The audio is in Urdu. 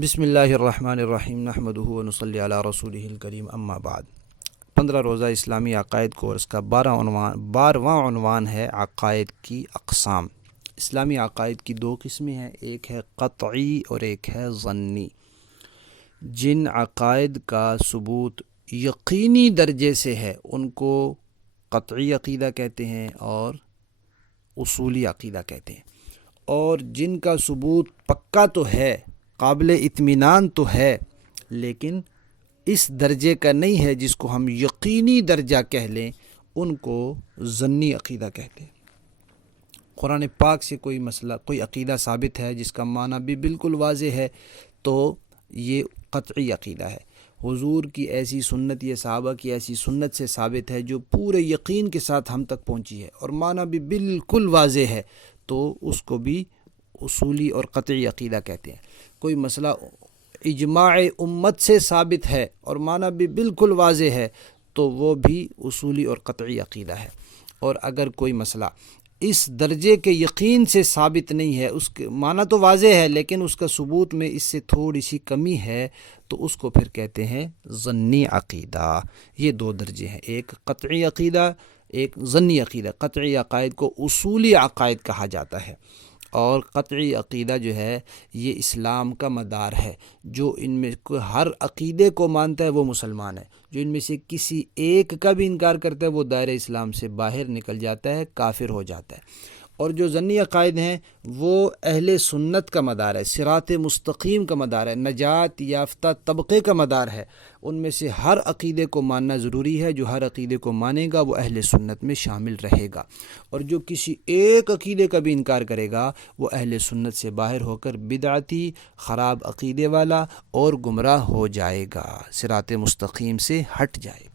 بسم اللہ الرحمن الرحیم نحمدہ ونصلی علی رسولہ الکریم اما بعد 15 روزہ اسلامی عقائد کورس کا 12واں عنوان ہے عقائد کی اقسام۔ اسلامی عقائد کی دو قسمیں ہیں، ایک ہے قطعی اور ایک ہے ظنی۔ جن عقائد کا ثبوت یقینی درجے سے ہے ان کو قطعی عقیدہ کہتے ہیں اور اصولی عقیدہ کہتے ہیں، اور جن کا ثبوت پکا تو ہے، قابل اطمینان تو ہے، لیکن اس درجے کا نہیں ہے جس کو ہم یقینی درجہ کہہ لیں، ان کو ظنی عقیدہ کہتے ہیں۔ قرآن پاک سے کوئی مسئلہ، کوئی عقیدہ ثابت ہے جس کا معنی بھی بالکل واضح ہے تو یہ قطعی عقیدہ ہے۔ حضور کی ایسی سنت یا صحابہ کی ایسی سنت سے ثابت ہے جو پورے یقین کے ساتھ ہم تک پہنچی ہے اور معنی بھی بالکل واضح ہے، تو اس کو بھی اصولی اور قطعی عقیدہ کہتے ہیں۔ کوئی مسئلہ اجماع امت سے ثابت ہے اور معنی بھی بالکل واضح ہے تو وہ بھی اصولی اور قطعی عقیدہ ہے۔ اور اگر کوئی مسئلہ اس درجے کے یقین سے ثابت نہیں ہے، اس کے معنی تو واضح ہے لیکن اس کا ثبوت میں اس سے تھوڑی سی کمی ہے، تو اس کو پھر کہتے ہیں ظنی عقیدہ۔ یہ دو درجے ہیں، ایک قطعی عقیدہ، ایک ظنی عقیدہ۔ قطعی عقائد کو اصولی عقائد کہا جاتا ہے، اور قطعی عقیدہ جو ہے یہ اسلام کا مدار ہے۔ جو ان میں ہر عقیدے کو مانتا ہے وہ مسلمان ہے، جو ان میں سے کسی ایک کا بھی انکار کرتا ہے وہ دائرہ اسلام سے باہر نکل جاتا ہے، کافر ہو جاتا ہے۔ اور جو ظنی عقائد ہیں وہ اہل سنت کا مدار ہے، صراط مستقیم کا مدار ہے، نجات یافتہ طبقے کا مدار ہے۔ ان میں سے ہر عقیدے کو ماننا ضروری ہے، جو ہر عقیدے کو مانے گا وہ اہل سنت میں شامل رہے گا، اور جو کسی ایک عقیدے کا بھی انکار کرے گا وہ اہل سنت سے باہر ہو کر بدعتی، خراب عقیدے والا اور گمراہ ہو جائے گا، صراط مستقیم سے ہٹ جائے گا۔